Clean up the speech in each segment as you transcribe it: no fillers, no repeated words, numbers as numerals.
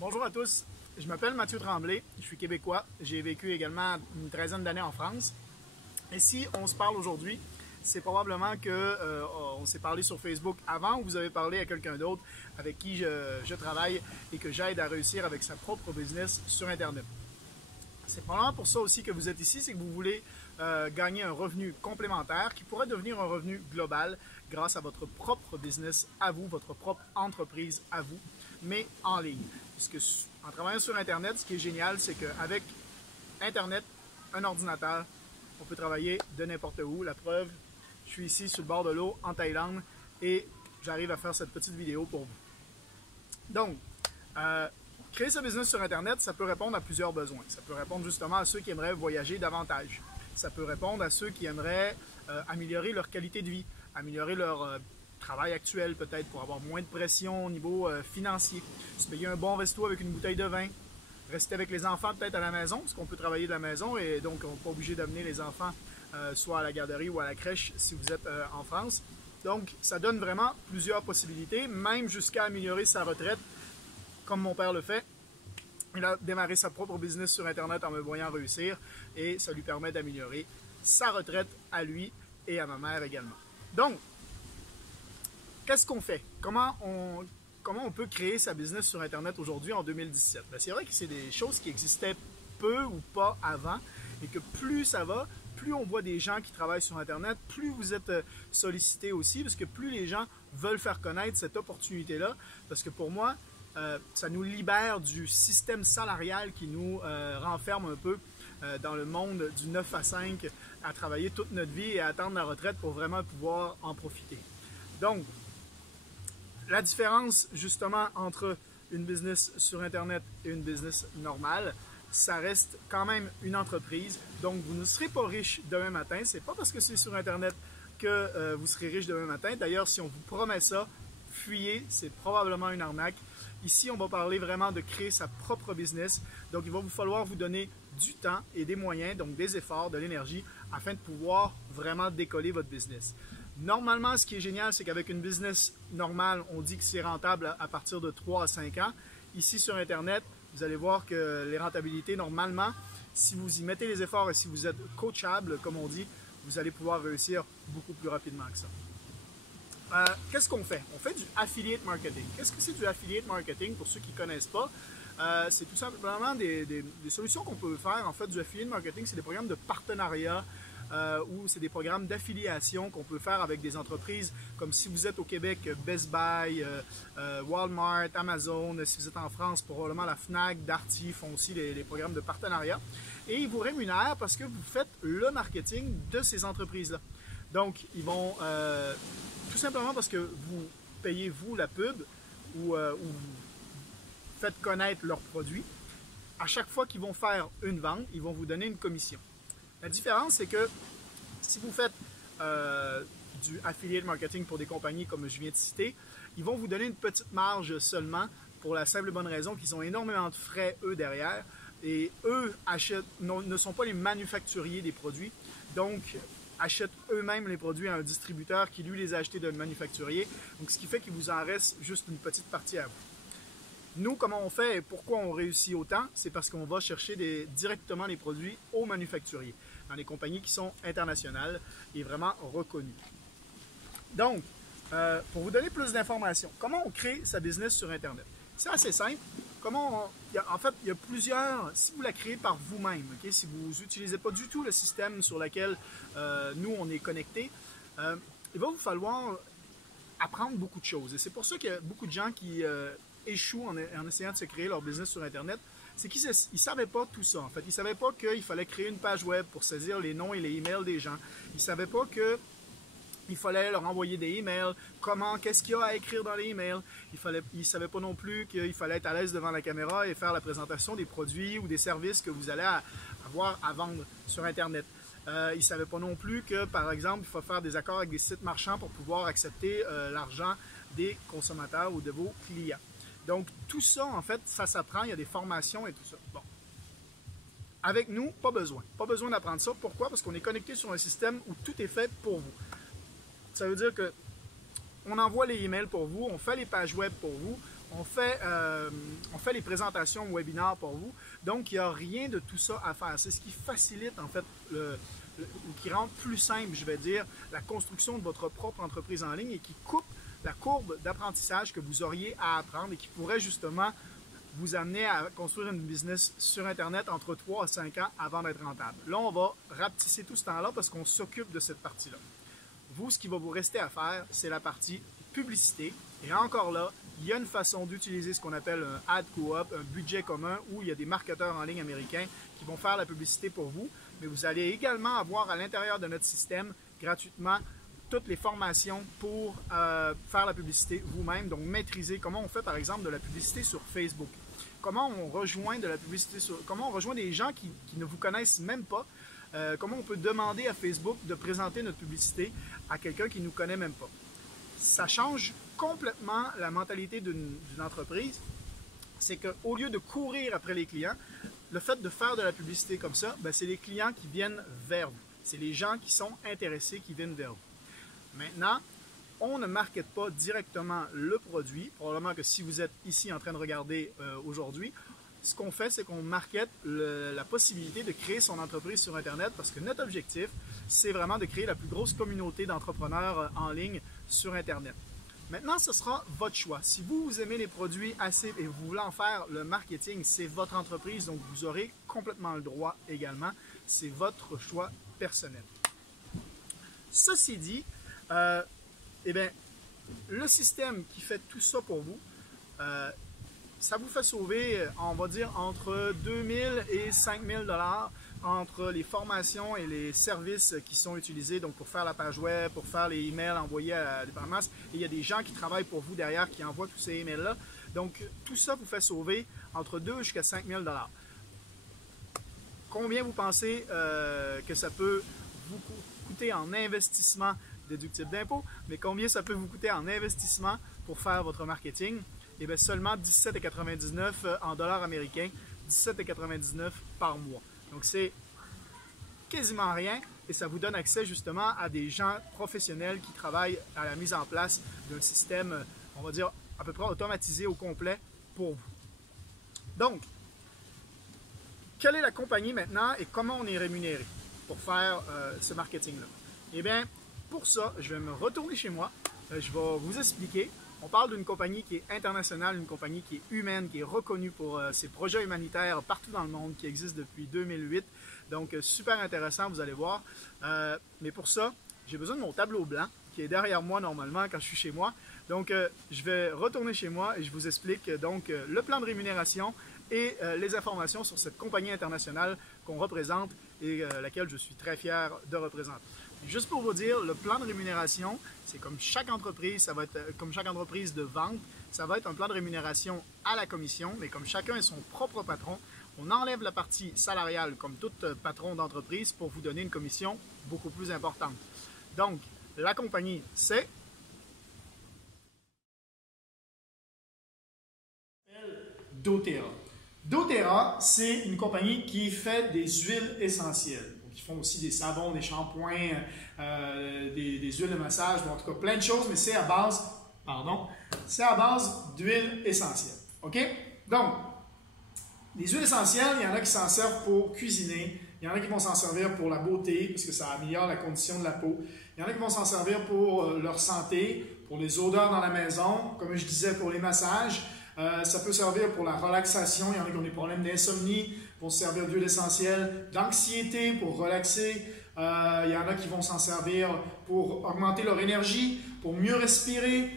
Bonjour à tous, je m'appelle Mathieu Tremblay, je suis québécois, j'ai vécu également une 13aine d'années en France. Et si on se parle aujourd'hui, c'est probablement que on s'est parlé sur Facebook avant ou vous avez parlé à quelqu'un d'autre avec qui je travaille et que j'aide à réussir avec sa propre business sur Internet. C'est probablement pour ça aussi que vous êtes ici, c'est que vous voulez gagner un revenu complémentaire qui pourrait devenir un revenu global grâce à votre propre business à vous, votre propre entreprise à vous, mais en ligne. Puisque en travaillant sur Internet, ce qui est génial, c'est qu'avec Internet, un ordinateur, on peut travailler de n'importe où. La preuve, je suis ici sur le bord de l'eau en Thaïlande et j'arrive à faire cette petite vidéo pour vous. Donc, créer ce business sur Internet, ça peut répondre à plusieurs besoins. Ça peut répondre justement à ceux qui aimeraient voyager davantage. Ça peut répondre à ceux qui aimeraient améliorer leur qualité de vie, améliorer leur travail actuel peut-être pour avoir moins de pression au niveau financier, se payer un bon resto avec une bouteille de vin, rester avec les enfants peut-être à la maison, parce qu'on peut travailler de la maison et donc on n'est pas obligé d'amener les enfants soit à la garderie ou à la crèche si vous êtes en France. Donc ça donne vraiment plusieurs possibilités, même jusqu'à améliorer sa retraite, comme mon père le fait. Il a démarré sa propre business sur Internet en me voyant réussir et ça lui permet d'améliorer sa retraite à lui et à ma mère également. Donc, qu'est-ce qu'on fait? Comment on peut créer sa business sur Internet aujourd'hui en 2017? Ben, c'est vrai que c'est des choses qui existaient peu ou pas avant et que plus ça va, plus on voit des gens qui travaillent sur Internet, plus vous êtes sollicité aussi, parce que plus les gens veulent faire connaître cette opportunité-là, parce que pour moi, ça nous libère du système salarial qui nous renferme un peu dans le monde du 9 à 5 à travailler toute notre vie et à attendre la retraite pour vraiment pouvoir en profiter. Donc, la différence justement entre une business sur Internet et une business normale, ça reste quand même une entreprise. Donc, vous ne serez pas riche demain matin. C'est pas parce que c'est sur Internet que vous serez riche demain matin. D'ailleurs, si on vous promet ça, fuyez, c'est probablement une arnaque. Ici, on va parler vraiment de créer sa propre business. Donc, il va vous falloir vous donner du temps et des moyens, donc des efforts, de l'énergie, afin de pouvoir vraiment décoller votre business. Normalement, ce qui est génial, c'est qu'avec une business normale, on dit que c'est rentable à partir de 3 à 5 ans. Ici, sur Internet, vous allez voir que les rentabilités, normalement, si vous y mettez les efforts et si vous êtes coachable, comme on dit, vous allez pouvoir réussir beaucoup plus rapidement que ça. Qu'est-ce qu'on fait? On fait du affiliate marketing. Qu'est-ce que c'est du affiliate marketing pour ceux qui ne connaissent pas? C'est tout simplement des solutions qu'on peut faire. En fait, du affiliate marketing, c'est des programmes de partenariat ou c'est des programmes d'affiliation qu'on peut faire avec des entreprises comme si vous êtes au Québec, Best Buy, Walmart, Amazon. Si vous êtes en France, probablement la Fnac, Darty font aussi les programmes de partenariat. Et ils vous rémunèrent parce que vous faites le marketing de ces entreprises-là. Donc, ils vont... tout simplement parce que vous payez, vous, la pub ou vous faites connaître leurs produits. À chaque fois qu'ils vont faire une vente, ils vont vous donner une commission. La différence, c'est que si vous faites du affiliate marketing pour des compagnies comme je viens de citer, ils vont vous donner une petite marge seulement pour la simple et bonne raison qu'ils ont énormément de frais, eux, derrière. Et eux ne sont pas les manufacturiers des produits. Donc, achètent eux-mêmes les produits à un distributeur qui, lui, les a achetés d'un manufacturier. Donc, ce qui fait qu'il vous en reste juste une petite partie à vous. Nous, comment on fait et pourquoi on réussit autant? C'est parce qu'on va chercher directement les produits aux manufacturiers, dans les compagnies qui sont internationales et vraiment reconnues. Donc, pour vous donner plus d'informations, comment on crée sa business sur Internet? C'est assez simple. En fait, il y a plusieurs, si vous la créez par vous-même, okay? Si vous n'utilisez pas du tout le système sur lequel nous, on est connectés, il va vous falloir apprendre beaucoup de choses. Et c'est pour ça qu'il y a beaucoup de gens qui échouent en essayant de se créer leur business sur Internet. C'est qu'ils ne savaient pas tout ça, en fait. Ils ne savaient pas qu'il fallait créer une page web pour saisir les noms et les emails des gens. Ils ne savaient pas qu'il fallait leur envoyer des emails, qu'est-ce qu'il y a à écrire dans les emails. Ils ne savaient pas non plus qu'il fallait être à l'aise devant la caméra et faire la présentation des produits ou des services que vous allez avoir à vendre sur Internet. Ils ne savaient pas non plus que, par exemple, il faut faire des accords avec des sites marchands pour pouvoir accepter l'argent des consommateurs ou de vos clients. Donc, tout ça, en fait, ça s'apprend, il y a des formations et tout ça. Bon. Avec nous, pas besoin. Pas besoin d'apprendre ça. Pourquoi? Parce qu'on est connecté sur un système où tout est fait pour vous. Ça veut dire que on envoie les emails pour vous, on fait les pages web pour vous, on fait les présentations webinaires pour vous. Donc, il n'y a rien de tout ça à faire. C'est ce qui facilite, en fait, ou qui rend plus simple, je vais dire, la construction de votre propre entreprise en ligne et qui coupe la courbe d'apprentissage que vous auriez à apprendre et qui pourrait justement vous amener à construire une business sur Internet entre 3 à 5 ans avant d'être rentable. Là, on va rapetisser tout ce temps-là parce qu'on s'occupe de cette partie-là. Vous, ce qui va vous rester à faire, c'est la partie publicité. Et encore là, il y a une façon d'utiliser ce qu'on appelle un ad co-op, un budget commun, où il y a des marketeurs en ligne américains qui vont faire la publicité pour vous. Mais vous allez également avoir à l'intérieur de notre système, gratuitement, toutes les formations pour faire la publicité vous-même. Donc, maîtriser comment on fait, par exemple, de la publicité sur Facebook. Comment on rejoint de la publicité comment on rejoint des gens qui ne vous connaissent même pas. Comment on peut demander à Facebook de présenter notre publicité à quelqu'un qui ne nous connaît même pas. Ça change complètement la mentalité d'une entreprise. C'est qu'au lieu de courir après les clients, le fait de faire de la publicité comme ça, c'est les clients qui viennent vers vous. C'est les gens qui sont intéressés qui viennent vers vous. Maintenant, on ne markete pas directement le produit. Probablement que si vous êtes ici en train de regarder aujourd'hui, ce qu'on fait, c'est qu'on markete la possibilité de créer son entreprise sur Internet parce que notre objectif, c'est vraiment de créer la plus grosse communauté d'entrepreneurs en ligne sur Internet. Maintenant, ce sera votre choix. Si vous aimez les produits assez et vous voulez en faire le marketing, c'est votre entreprise, donc vous aurez complètement le droit également. C'est votre choix personnel. Ceci dit, le système qui fait tout ça pour vous, ça vous fait sauver, on va dire, entre 2 000 et 5 000 $ entre les formations et les services qui sont utilisés donc pour faire la page web, pour faire les emails envoyés à des parents. Et il y a des gens qui travaillent pour vous derrière qui envoient tous ces emails-là. Donc, tout ça vous fait sauver entre 2 jusqu'à 5 000 $. Combien vous pensez que ça peut vous coûter en investissement déductible d'impôt, mais combien ça peut vous coûter en investissement pour faire votre marketing? Eh bien, seulement 17,99 $ en dollars américains, 17,99 $ par mois. Donc, c'est quasiment rien et ça vous donne accès justement à des gens professionnels qui travaillent à la mise en place d'un système, on va dire, à peu près automatisé au complet pour vous. Donc, quelle est la compagnie maintenant et comment on est rémunéré pour faire ce marketing-là? Eh bien, pour ça, je vais me retourner chez moi, je vais vous expliquer. On parle d'une compagnie qui est internationale, une compagnie qui est humaine, qui est reconnue pour ses projets humanitaires partout dans le monde, qui existe depuis 2008. Donc, super intéressant, vous allez voir. Mais pour ça, j'ai besoin de mon tableau blanc qui est derrière moi normalement quand je suis chez moi. Donc, je vais retourner chez moi et je vous explique donc le plan de rémunération et les informations sur cette compagnie internationale qu'on représente et laquelle je suis très fier de représenter. Juste pour vous dire, le plan de rémunération, c'est comme chaque entreprise, ça va être comme chaque entreprise de vente, ça va être un plan de rémunération à la commission, mais comme chacun est son propre patron, on enlève la partie salariale comme tout patron d'entreprise pour vous donner une commission beaucoup plus importante. Donc, la compagnie, c'est doTERRA. doTERRA, c'est une compagnie qui fait des huiles essentielles. Ils font aussi des savons, des shampoings, des huiles de massage, bon, en tout cas plein de choses, mais c'est à base, d'huiles essentielles. OK? Donc, les huiles essentielles, il y en a qui s'en servent pour cuisiner, il y en a qui vont s'en servir pour la beauté, parce que ça améliore la condition de la peau. Il y en a qui vont s'en servir pour leur santé, pour les odeurs dans la maison, comme je disais, pour les massages. Ça peut servir pour la relaxation. Il y en a qui ont des problèmes d'insomnie, vont se servir d'huile essentielle, d'anxiété pour relaxer. Il y en a qui vont s'en servir pour augmenter leur énergie, pour mieux respirer,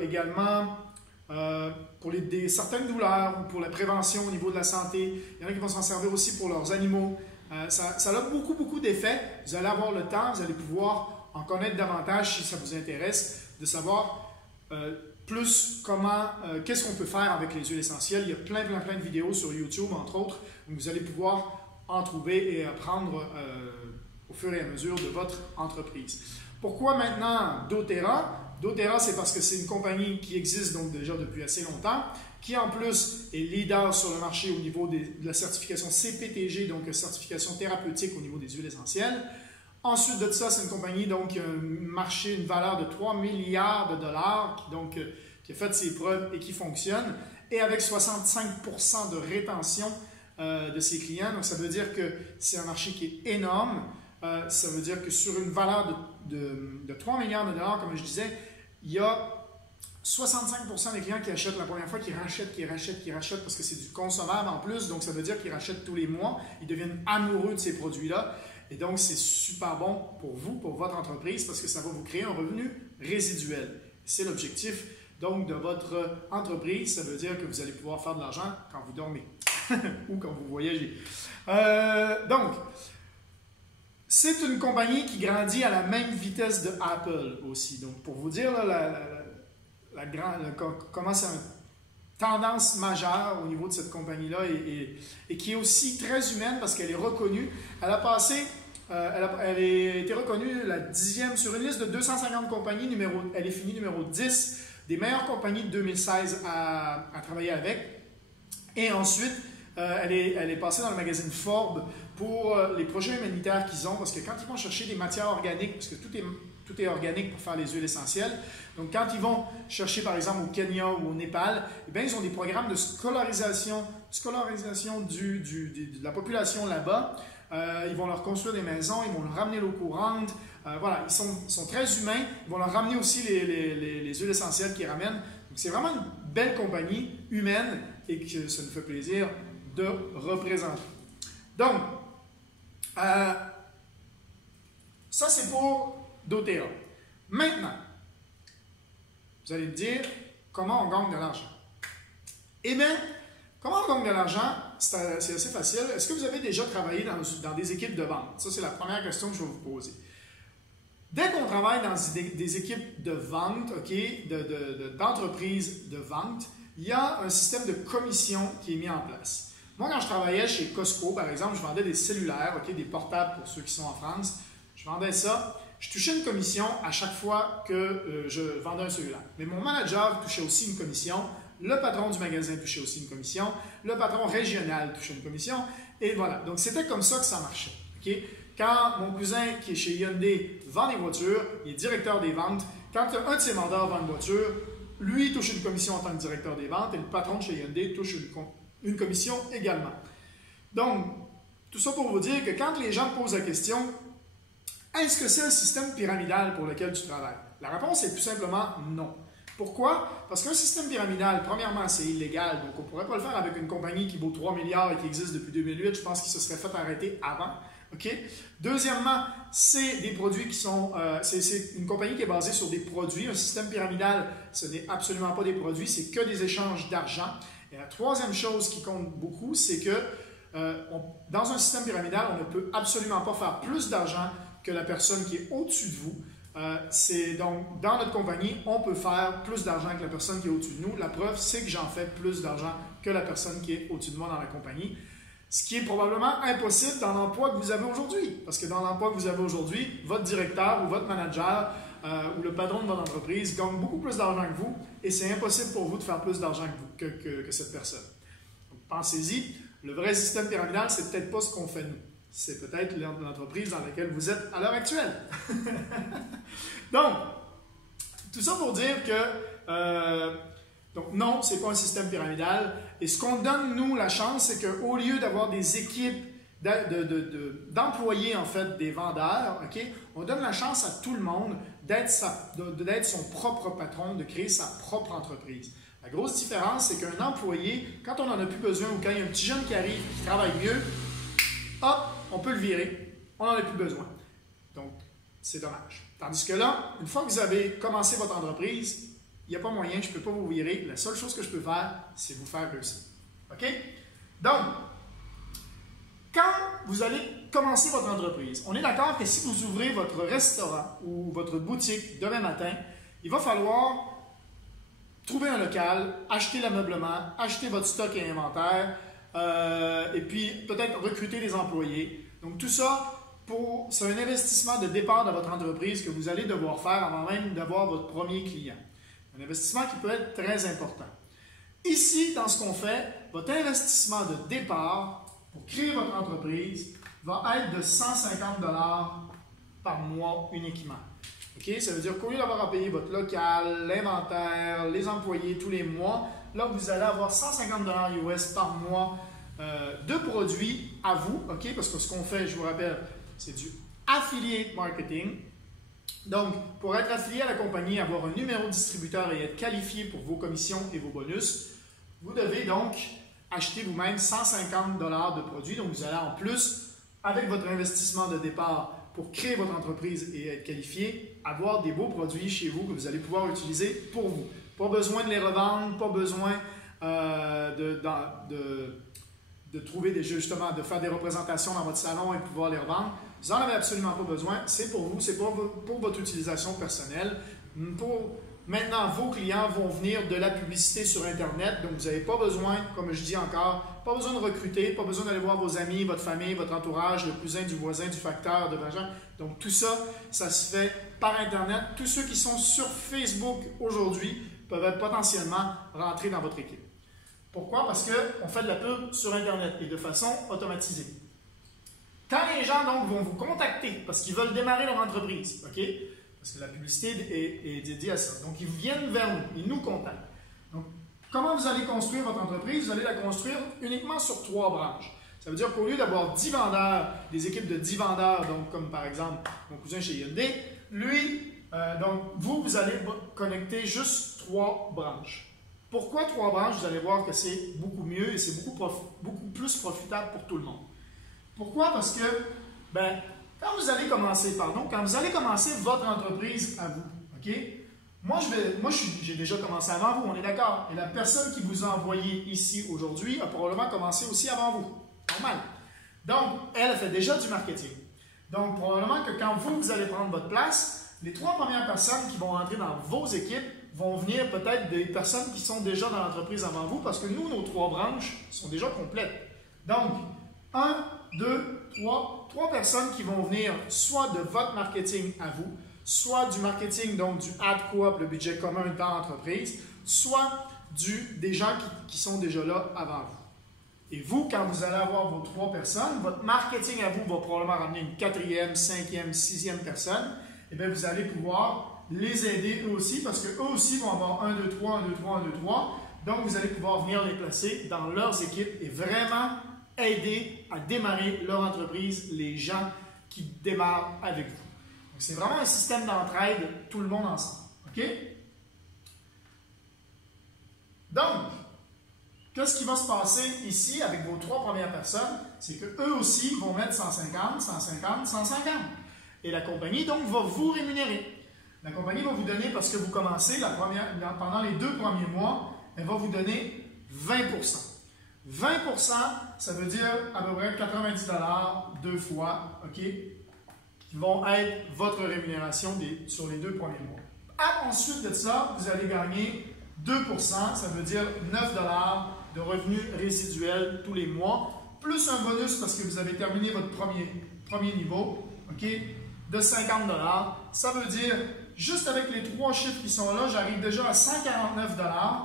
également pour certaines douleurs ou pour la prévention au niveau de la santé. Il y en a qui vont s'en servir aussi pour leurs animaux. Ça a beaucoup d'effets. Vous allez avoir le temps, vous allez pouvoir en connaître davantage si ça vous intéresse, de savoir plus comment, qu'est-ce qu'on peut faire avec les huiles essentielles. Il y a plein de vidéos sur YouTube, entre autres, où vous allez pouvoir en trouver et apprendre au fur et à mesure de votre entreprise. Pourquoi maintenant doTERRA? doTERRA, c'est parce que c'est une compagnie qui existe donc déjà depuis assez longtemps, qui en plus est leader sur le marché au niveau de la certification CPTG, donc certification thérapeutique au niveau des huiles essentielles. Ensuite de ça, c'est une compagnie donc, qui a un marché, une valeur de 3 milliards de dollars, qui a fait ses preuves et qui fonctionne, et avec 65% de rétention de ses clients. Donc, ça veut dire que c'est un marché qui est énorme. Ça veut dire que sur une valeur de 3 milliards de dollars, comme je disais, il y a 65% des clients qui achètent la première fois, qui rachètent parce que c'est du consommable en plus. Donc, ça veut dire qu'ils rachètent tous les mois. Ils deviennent amoureux de ces produits-là. Et donc, c'est super bon pour vous, pour votre entreprise, parce que ça va vous créer un revenu résiduel. C'est l'objectif donc de votre entreprise. Ça veut dire que vous allez pouvoir faire de l'argent quand vous dormez ou quand vous voyagez. Donc, c'est une compagnie qui grandit à la même vitesse de Apple aussi. Donc, pour vous dire comment c'est une tendance majeure au niveau de cette compagnie-là et qui est aussi très humaine parce qu'elle est reconnue. Elle a passé, elle a été reconnue la 10e sur une liste de 250 compagnies. Elle est finie numéro 10 des meilleures compagnies de 2016 à travailler avec. Et ensuite, elle est passée dans le magazine Forbes pour les projets humanitaires qu'ils ont, parce que quand ils vont chercher des matières organiques, parce que tout est organique pour faire les huiles essentielles, donc quand ils vont chercher par exemple au Kenya ou au Népal, eh bien, ils ont des programmes de scolarisation de la population là-bas. Ils vont leur construire des maisons, ils vont leur ramener l'eau courante. Voilà, ils sont très humains. Ils vont leur ramener aussi les huiles essentielles qu'ils ramènent. Donc c'est vraiment une belle compagnie humaine et que ça nous fait plaisir de représenter. Donc, ça c'est pour doTERRA. Maintenant, vous allez me dire, comment on gagne de l'argent? Eh bien, comment on gagne de l'argent? C'est assez facile. Est-ce que vous avez déjà travaillé dans des équipes de vente? Ça, c'est la première question que je vais vous poser. Dès qu'on travaille dans des équipes de vente, d'entreprises de vente, il y a un système de commission qui est mis en place. Moi, quand je travaillais chez Costco, par exemple, je vendais des cellulaires, des portables pour ceux qui sont en France. Je vendais ça. Je touchais une commission à chaque fois que je vendais un cellulaire. Mais mon manager touchait aussi une commission. Le patron du magasin touchait aussi une commission. Le patron régional touchait une commission. Et voilà. Donc, c'était comme ça que ça marchait. Quand mon cousin qui est chez Hyundai vend des voitures, il est directeur des ventes. Quand un de ses vendeurs vend une voiture, lui touche une commission en tant que directeur des ventes et le patron de chez Hyundai touche une commission également. Donc, tout ça pour vous dire que quand les gens posent la question, est-ce que c'est un système pyramidal pour lequel tu travailles? La réponse est tout simplement non. Pourquoi? Parce qu'un système pyramidal, premièrement, c'est illégal. Donc, on ne pourrait pas le faire avec une compagnie qui vaut 3 milliards et qui existe depuis 2008. Je pense qu'il se serait fait arrêter avant. Deuxièmement, c'est des produits qui sont... c'est une compagnie qui est basée sur des produits. Un système pyramidal, ce n'est absolument pas des produits, c'est que des échanges d'argent. Et la troisième chose qui compte beaucoup, c'est que dans un système pyramidal, on ne peut absolument pas faire plus d'argent que la personne qui est au-dessus de vous. Donc, dans notre compagnie, on peut faire plus d'argent que la personne qui est au-dessus de nous. La preuve, c'est que j'en fais plus d'argent que la personne qui est au-dessus de moi dans la compagnie. Ce qui est probablement impossible dans l'emploi que vous avez aujourd'hui. Parce que dans l'emploi que vous avez aujourd'hui, votre directeur ou votre manager ou le patron de votre entreprise gagne beaucoup plus d'argent que vous et c'est impossible pour vous de faire plus d'argent que cette personne. Donc, pensez-y, le vrai système pyramidal, c'est peut-être pas ce qu'on fait nous. C'est peut-être l'entreprise dans laquelle vous êtes à l'heure actuelle. Donc, tout ça pour dire que donc non, ce n'est pas un système pyramidal. Et ce qu'on donne, nous, la chance, c'est qu'au lieu d'avoir des équipes d'employés, en fait, des vendeurs, on donne la chance à tout le monde d'être son propre patron, de créer sa propre entreprise. La grosse différence, c'est qu'un employé, quand on n'en a plus besoin ou quand il y a un petit jeune qui arrive qui travaille mieux, hop, on peut le virer, on n'en a plus besoin. Donc, c'est dommage. Tandis que là, une fois que vous avez commencé votre entreprise, il n'y a pas moyen, je ne peux pas vous virer. La seule chose que je peux faire, c'est vous faire réussir. OK? Donc, quand vous allez commencer votre entreprise, on est d'accord que si vous ouvrez votre restaurant ou votre boutique demain matin, il va falloir trouver un local, acheter l'ameublement, acheter votre stock et inventaire, et puis peut-être recruter des employés. Donc tout ça, c'est un investissement de départ de votre entreprise que vous allez devoir faire avant même d'avoir votre premier client. Un investissement qui peut être très important. Ici, dans ce qu'on fait, votre investissement de départ pour créer votre entreprise va être de 150 $ par mois uniquement. Okay? Ça veut dire qu'au lieu d'avoir à payer votre local, l'inventaire, les employés tous les mois, là, vous allez avoir 150 $ US par mois de produits à vous. Okay? Parce que ce qu'on fait, je vous rappelle, c'est du affiliate marketing. Donc, pour être affilié à la compagnie, avoir un numéro de distributeur et être qualifié pour vos commissions et vos bonus, vous devez donc acheter vous-même 150 $ de produits. Donc, vous allez en plus, avec votre investissement de départ pour créer votre entreprise et être qualifié, avoir des beaux produits chez vous que vous allez pouvoir utiliser pour vous. Pas besoin de les revendre, pas besoin de trouver des jeux, justement, de faire des représentations dans votre salon et pouvoir les revendre. Vous n'en avez absolument pas besoin. C'est pour vous, c'est pour votre utilisation personnelle. Maintenant, vos clients vont venir de la publicité sur Internet, donc vous n'avez pas besoin, comme je dis encore, pas besoin de recruter, pas besoin d'aller voir vos amis, votre famille, votre entourage, le cousin, du voisin, du facteur, de machin. Donc tout ça, ça se fait par Internet. Tous ceux qui sont sur Facebook aujourd'hui peuvent potentiellement rentrer dans votre équipe. Pourquoi? Parce qu'on fait de la pub sur Internet et de façon automatisée. Quand les gens donc, vont vous contacter parce qu'ils veulent démarrer leur entreprise, OK? Parce que la publicité est dédiée à ça. Donc, ils viennent vers nous, ils nous contactent. Donc, comment vous allez construire votre entreprise? Vous allez la construire uniquement sur 3 branches. Ça veut dire qu'au lieu d'avoir 10 vendeurs, des équipes de 10 vendeurs, donc comme par exemple mon cousin chez Hyundai, lui, donc vous allez connecter juste 3 branches. Pourquoi 3 branches? Vous allez voir que c'est beaucoup mieux et c'est beaucoup plus profitable pour tout le monde. Pourquoi? Parce que, quand vous allez commencer votre entreprise à vous, OK? Moi, j'ai déjà commencé avant vous, on est d'accord. Et la personne qui vous a envoyé ici aujourd'hui a probablement commencé aussi avant vous. Normal. Donc, elle fait déjà du marketing. Donc, probablement que quand vous allez prendre votre place, les 3 premières personnes qui vont entrer dans vos équipes vont venir peut-être des personnes qui sont déjà dans l'entreprise avant vous parce que nous, nos 3 branches sont déjà complètes. Donc, 1, 2, 3 personnes qui vont venir soit de votre marketing à vous, soit du marketing, donc du ad coop, le budget commun dans l'entreprise, soit des gens qui sont déjà là avant vous. Et vous, quand vous allez avoir vos 3 personnes, votre marketing à vous va probablement ramener une 4e, 5e, 6e personne, et bien vous allez pouvoir les aider eux aussi, parce qu'eux aussi vont avoir 1, 2, 3, 1, 2, 3, 1, 2, 3. Donc, vous allez pouvoir venir les placer dans leurs équipes et vraiment aider à démarrer leur entreprise, les gens qui démarrent avec vous. Donc, c'est vraiment un système d'entraide, tout le monde ensemble. OK? Donc, qu'est-ce qui va se passer ici avec vos 3 premières personnes? C'est qu'eux aussi vont mettre 150, 150, 150. Et la compagnie, donc, va vous rémunérer. La compagnie va vous donner, parce que vous commencez pendant les 2 premiers mois, elle va vous donner 20%. 20%, ça veut dire à peu près 90 $ 2 fois, OK, qui vont être votre rémunération sur les 2 premiers mois. Ensuite de ça, vous allez gagner 2%, ça veut dire 9 $ de revenus résiduels tous les mois, plus un bonus parce que vous avez terminé votre premier niveau, OK, de 50 $. Ça veut dire, juste avec les 3 chiffres qui sont là, j'arrive déjà à 149 $,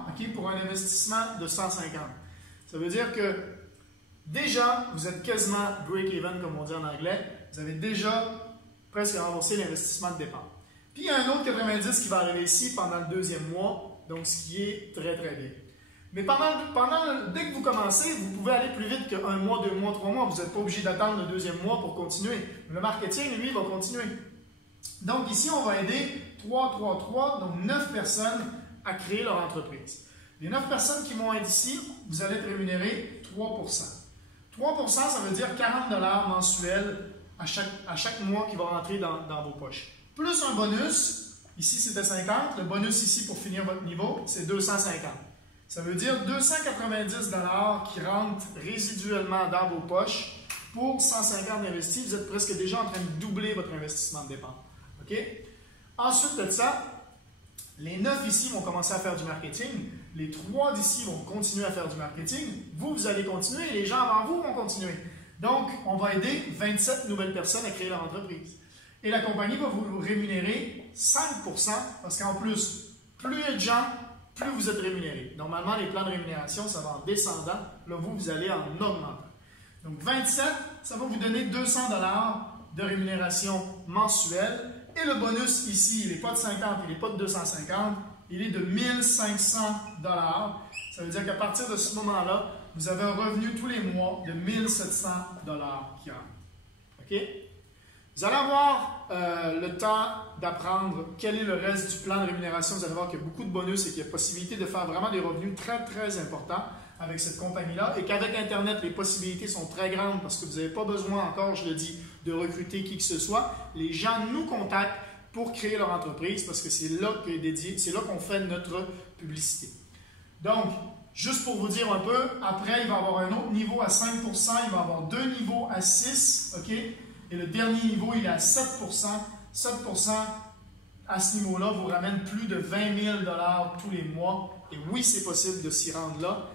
OK, pour un investissement de 150. Ça veut dire que déjà, vous êtes quasiment break-even, comme on dit en anglais. Vous avez déjà presque remboursé l'investissement de départ. Puis, il y a un autre 90 qui va arriver ici pendant le 2e mois, donc ce qui est très, très bien. Mais dès que vous commencez, vous pouvez aller plus vite que 1 mois, 2 mois, 3 mois. Vous n'êtes pas obligé d'attendre le 2e mois pour continuer. Le marketing, lui, va continuer. Donc, ici, on va aider 3, 3, 3, donc 9 personnes à créer leur entreprise. Les 9 personnes qui vont être ici, vous allez être rémunérés 3%. 3%, ça veut dire 40 $ mensuels à chaque mois qui va rentrer dans vos poches. Plus un bonus, ici c'était 50, le bonus ici pour finir votre niveau, c'est 250. Ça veut dire 290 $ qui rentrent résiduellement dans vos poches pour 150 investis. Vous êtes presque déjà en train de doubler votre investissement de départ. OK? Ensuite de ça, les 9 ici vont commencer à faire du marketing. Les 3 d'ici vont continuer à faire du marketing. Vous allez continuer et les gens avant vous vont continuer. Donc, on va aider 27 nouvelles personnes à créer leur entreprise. Et la compagnie va vous rémunérer 5% parce qu'en plus, plus il y a de gens, plus vous êtes rémunéré. Normalement, les plans de rémunération, ça va en descendant. Là, vous allez en augmentant. Donc, 27, ça va vous donner 200 $ de rémunération mensuelle. Et le bonus ici, il n'est pas de 50, il n'est pas de 250, il est de 1500 $. Ça veut dire qu'à partir de ce moment-là, vous avez un revenu tous les mois de 1700 $ qui rentre. OK? Vous allez avoir le temps d'apprendre quel est le reste du plan de rémunération. Vous allez voir qu'il y a beaucoup de bonus et qu'il y a possibilité de faire vraiment des revenus très, très importants avec cette compagnie-là. Et qu'avec Internet, les possibilités sont très grandes parce que vous n'avez pas besoin, encore, je le dis, de recruter qui que ce soit. Les gens nous contactent pour créer leur entreprise parce que c'est là qu'on fait notre publicité. Donc, juste pour vous dire un peu, après, il va y avoir un autre niveau à 5 %, il va y avoir deux niveaux à 6 %, OK? Et le dernier niveau, il est à 7 %. 7 % à ce niveau-là vous ramène plus de 20 000 $ tous les mois. Et oui, c'est possible de s'y rendre là.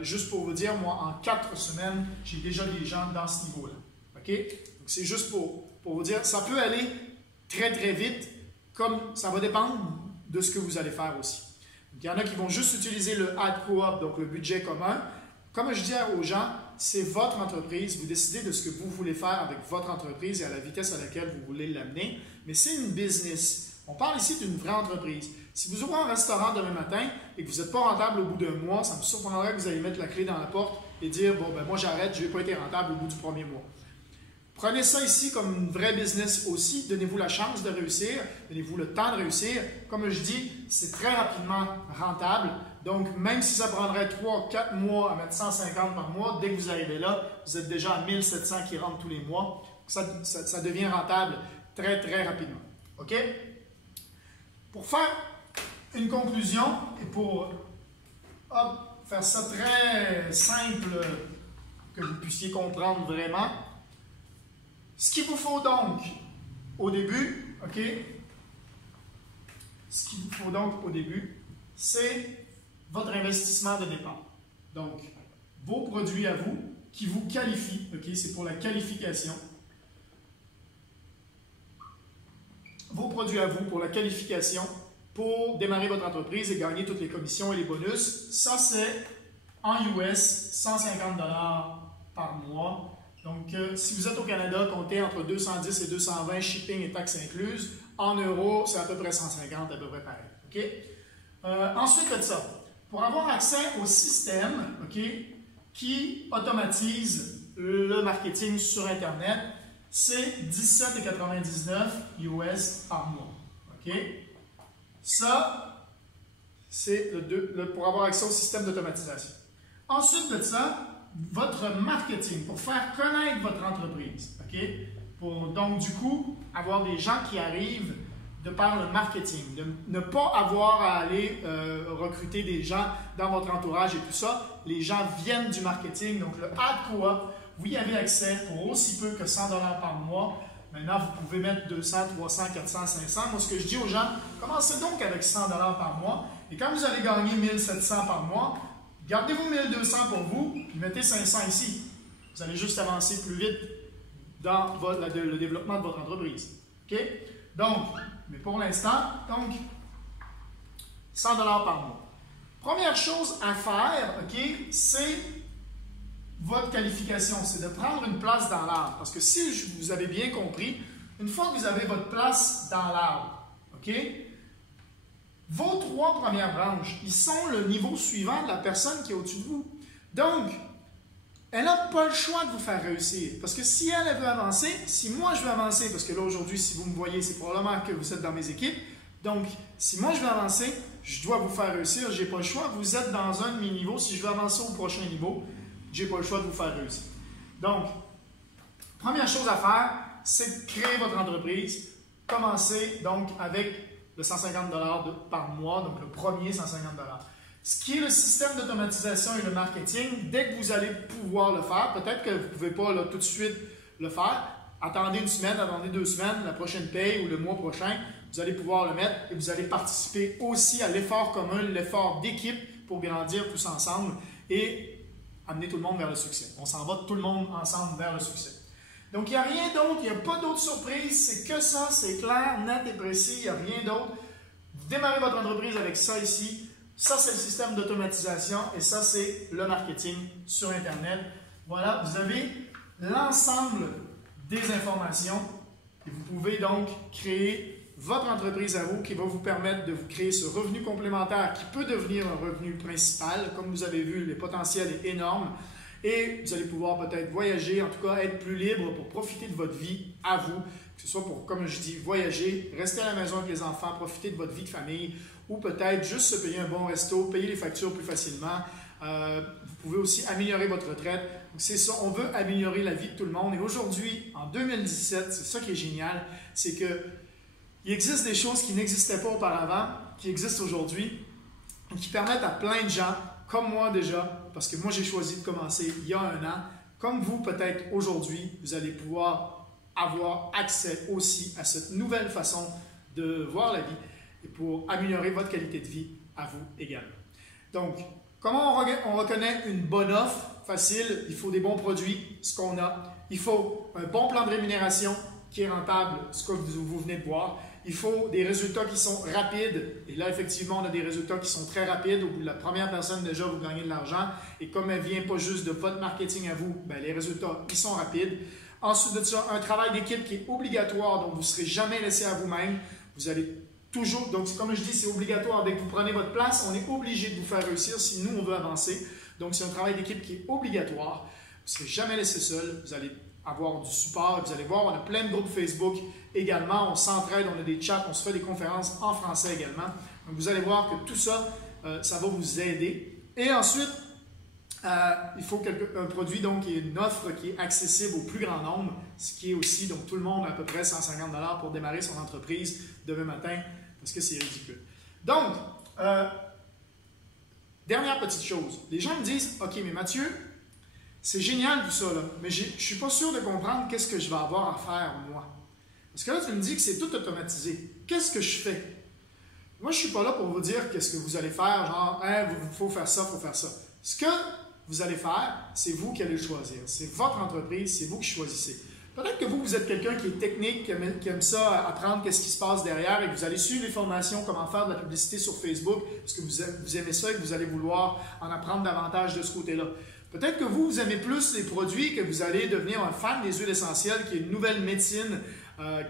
Juste pour vous dire, moi, en 4 semaines, j'ai déjà des gens dans ce niveau-là. OK? Donc, c'est juste pour vous dire, ça peut aller très, très vite, comme ça va dépendre de ce que vous allez faire aussi. Donc, il y en a qui vont juste utiliser le Ad Coop, donc le budget commun. Comme je dis aux gens, c'est votre entreprise. Vous décidez de ce que vous voulez faire avec votre entreprise et à la vitesse à laquelle vous voulez l'amener. Mais c'est une business. On parle ici d'une vraie entreprise. Si vous ouvrez un restaurant demain matin et que vous n'êtes pas rentable au bout d'un mois, ça me surprendrait que vous allez mettre la clé dans la porte et dire « Bon, ben moi j'arrête, je n'ai pas été rentable au bout du premier mois ». Prenez ça ici comme une vraie business aussi. Donnez-vous la chance de réussir. Donnez-vous le temps de réussir. Comme je dis, c'est très rapidement rentable. Donc, même si ça prendrait 3-4 mois à mettre 150 par mois, dès que vous arrivez là, vous êtes déjà à 1700 qui rentrent tous les mois. Ça devient rentable très, très rapidement. OK? Pour faire une conclusion et pour faire ça très simple, que vous puissiez comprendre vraiment, ce qu'il vous faut donc au début, OK? Ce qu'il vous faut donc au début, c'est votre investissement de départ. Donc, vos produits à vous qui vous qualifient, OK? C'est pour la qualification. Vos produits à vous pour la qualification pour démarrer votre entreprise et gagner toutes les commissions et les bonus. Ça, c'est en US, 150 $ par mois. Donc, si vous êtes au Canada, comptez entre 210 et 220, shipping et taxes incluses. En euros, c'est à peu près 150, à peu près pareil. OK? Ensuite de ça, pour avoir accès au système, OK, qui automatise le marketing sur Internet, c'est 17,99 US par mois. OK? Ça, c'est pour avoir accès au système d'automatisation. Ensuite de ça, votre marketing, pour faire connaître votre entreprise. OK? Pour, donc, du coup, avoir des gens qui arrivent de par le marketing. De ne pas avoir à aller recruter des gens dans votre entourage et tout ça. Les gens viennent du marketing. Donc, le Ad Coop, vous y avez accès pour aussi peu que 100 $ par mois. Maintenant, vous pouvez mettre 200, 300, 400, 500. Moi, ce que je dis aux gens, commencez donc avec 100 $ par mois. Et quand vous allez gagner 1700 par mois, gardez-vous 1200 pour vous, puis mettez 500 ici. Vous allez juste avancer plus vite dans le développement de votre entreprise. OK? Donc, mais pour l'instant, donc, 100 $ par mois. Première chose à faire, OK, c'est votre qualification, c'est de prendre une place dans l'arbre. Parce que si vous avez bien compris, une fois que vous avez votre place dans l'arbre, OK, vos 3 premières branches, ils sont le niveau suivant de la personne qui est au-dessus de vous. Donc, elle n'a pas le choix de vous faire réussir. Parce que si elle veut avancer, si moi je veux avancer, parce que là aujourd'hui, si vous me voyez, c'est probablement que vous êtes dans mes équipes. Donc, si moi je veux avancer, je dois vous faire réussir, je n'ai pas le choix. Vous êtes dans un de mes niveaux. Si je veux avancer au prochain niveau, je n'ai pas le choix de vous faire réussir. Donc, première chose à faire, c'est de créer votre entreprise. Commencez donc avec le 150 $ par mois, donc le premier 150 $. Ce qui est le système d'automatisation et le marketing, dès que vous allez pouvoir le faire, peut-être que vous ne pouvez pas là, tout de suite le faire, attendez une semaine, attendez 2 semaines, la prochaine paye ou le mois prochain, vous allez pouvoir le mettre et vous allez participer aussi à l'effort commun, l'effort d'équipe pour grandir tous ensemble et amener tout le monde vers le succès. On s'en va tout le monde ensemble vers le succès. Donc, il n'y a rien d'autre, il n'y a pas d'autre surprise, c'est que ça, c'est clair, net et précis, il n'y a rien d'autre. Vous démarrez votre entreprise avec ça ici. Ça, c'est le système d'automatisation et ça, c'est le marketing sur Internet. Voilà, vous avez l'ensemble des informations Et vous pouvez donc créer votre entreprise à vous qui va vous permettre de vous créer ce revenu complémentaire qui peut devenir un revenu principal. Comme vous avez vu, le potentiel est énorme et vous allez pouvoir peut-être voyager, en tout cas être plus libre pour profiter de votre vie à vous, que ce soit pour, comme je dis, voyager, rester à la maison avec les enfants, profiter de votre vie de famille ou peut-être juste se payer un bon resto, payer les factures plus facilement. Vous pouvez aussi améliorer votre retraite. Donc c'est ça, on veut améliorer la vie de tout le monde. Et aujourd'hui, en 2017, c'est ça qui est génial, c'est que il existe des choses qui n'existaient pas auparavant, qui existent aujourd'hui, et qui permettent à plein de gens, comme moi déjà, parce que moi j'ai choisi de commencer il y a 1 an, comme vous peut-être aujourd'hui, vous allez pouvoir avoir accès aussi à cette nouvelle façon de voir la vie et pour améliorer votre qualité de vie à vous également. Donc, comment on reconnaît une bonne offre? Facile, il faut des bons produits, ce qu'on a. Il faut un bon plan de rémunération qui est rentable, ce que vous venez de voir. Il faut des résultats qui sont rapides. Et là, effectivement, on a des résultats qui sont très rapides. Au bout de la première personne, déjà, vous gagnez de l'argent. Et comme elle ne vient pas juste de votre marketing à vous, bien, les résultats, ils sont rapides. Ensuite de ça, un travail d'équipe qui est obligatoire, donc vous ne serez jamais laissé à vous-même. Vous allez toujours, donc comme je dis, c'est obligatoire. Dès que vous prenez votre place, on est obligé de vous faire réussir si nous, on veut avancer. Donc, c'est un travail d'équipe qui est obligatoire. Vous ne serez jamais laissé seul. Vous allez avoir du support. Vous allez voir, on a plein de groupes Facebook également. On s'entraide, on a des chats, on se fait des conférences en français également. Donc, vous allez voir que tout ça, ça va vous aider. Et ensuite, il faut un produit, donc, qui est une offre qui est accessible au plus grand nombre, ce qui est aussi, donc, tout le monde a à peu près 150 $ pour démarrer son entreprise demain matin, parce que c'est ridicule. Donc, dernière petite chose. Les gens me disent, OK, mais Mathieu, c'est génial tout ça, là, mais je ne suis pas sûr de comprendre qu'est-ce que je vais avoir à faire, moi. Parce que là, tu me dis que c'est tout automatisé. Qu'est-ce que je fais? Moi, je ne suis pas là pour vous dire qu'est-ce que vous allez faire, genre, hey, il faut faire ça, il faut faire ça. Ce que vous allez faire, c'est vous qui allez le choisir. C'est votre entreprise, c'est vous qui choisissez. Peut-être que vous êtes quelqu'un qui est technique, qui aime ça, apprendre qu'est-ce qui se passe derrière et que vous allez suivre les formations, comment faire de la publicité sur Facebook, parce que vous aimez ça et que vous allez vouloir en apprendre davantage de ce côté-là. Peut-être que vous aimez plus les produits, que vous allez devenir un fan des huiles essentielles, qui est une nouvelle médecine,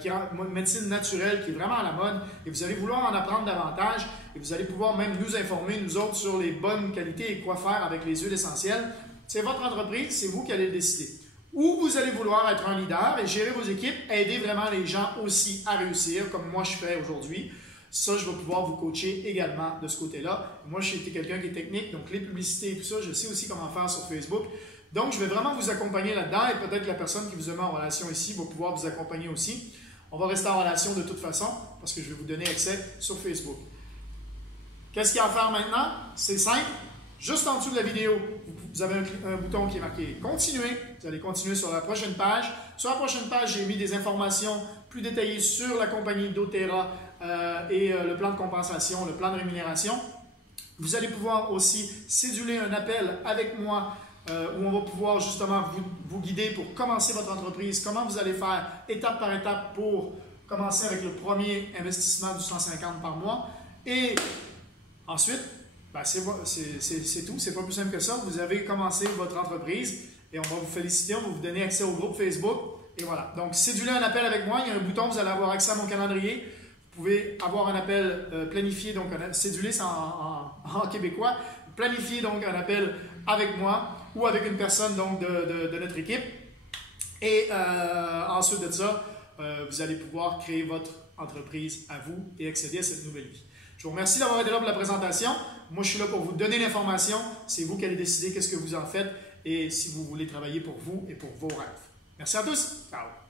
qui est une médecine naturelle, qui est vraiment à la mode, et vous allez vouloir en apprendre davantage, et vous allez pouvoir même nous informer, nous autres, sur les bonnes qualités et quoi faire avec les huiles essentielles. C'est votre entreprise, c'est vous qui allez le décider. Ou vous allez vouloir être un leader et gérer vos équipes, aider vraiment les gens aussi à réussir, comme moi je fais aujourd'hui. Ça, je vais pouvoir vous coacher également de ce côté-là. Moi, je suis quelqu'un qui est technique, donc les publicités et tout ça, je sais aussi comment faire sur Facebook. Donc, je vais vraiment vous accompagner là-dedans et peut-être la personne qui vous a mis en relation ici va pouvoir vous accompagner aussi. On va rester en relation de toute façon parce que je vais vous donner accès sur Facebook. Qu'est-ce qu'il y a à faire maintenant? C'est simple. Juste en dessous de la vidéo, vous avez un bouton qui est marqué « Continuer ». Vous allez continuer sur la prochaine page. Sur la prochaine page, j'ai mis des informations plus détaillées sur la compagnie doTERRA et le plan de compensation, le plan de rémunération. Vous allez pouvoir aussi céduler un appel avec moi où on va pouvoir justement vous guider pour commencer votre entreprise, comment vous allez faire étape par étape pour commencer avec le premier investissement du 150 par mois. Et ensuite, ben c'est tout, c'est pas plus simple que ça. Vous avez commencé votre entreprise et on va vous féliciter, on va vous donner accès au groupe Facebook. Et voilà. Donc, cédulez un appel avec moi, il y a un bouton, vous allez avoir accès à mon calendrier. Vous pouvez avoir un appel planifié, donc cédulé, c'est en québécois. Planifiez donc un appel avec moi ou avec une personne donc, de notre équipe. Et ensuite de ça, vous allez pouvoir créer votre entreprise à vous et accéder à cette nouvelle vie. Je vous remercie d'avoir été là pour la présentation. Moi, je suis là pour vous donner l'information. C'est vous qui allez décider qu'est-ce que vous en faites et si vous voulez travailler pour vous et pour vos rêves. Merci à tous. Ciao.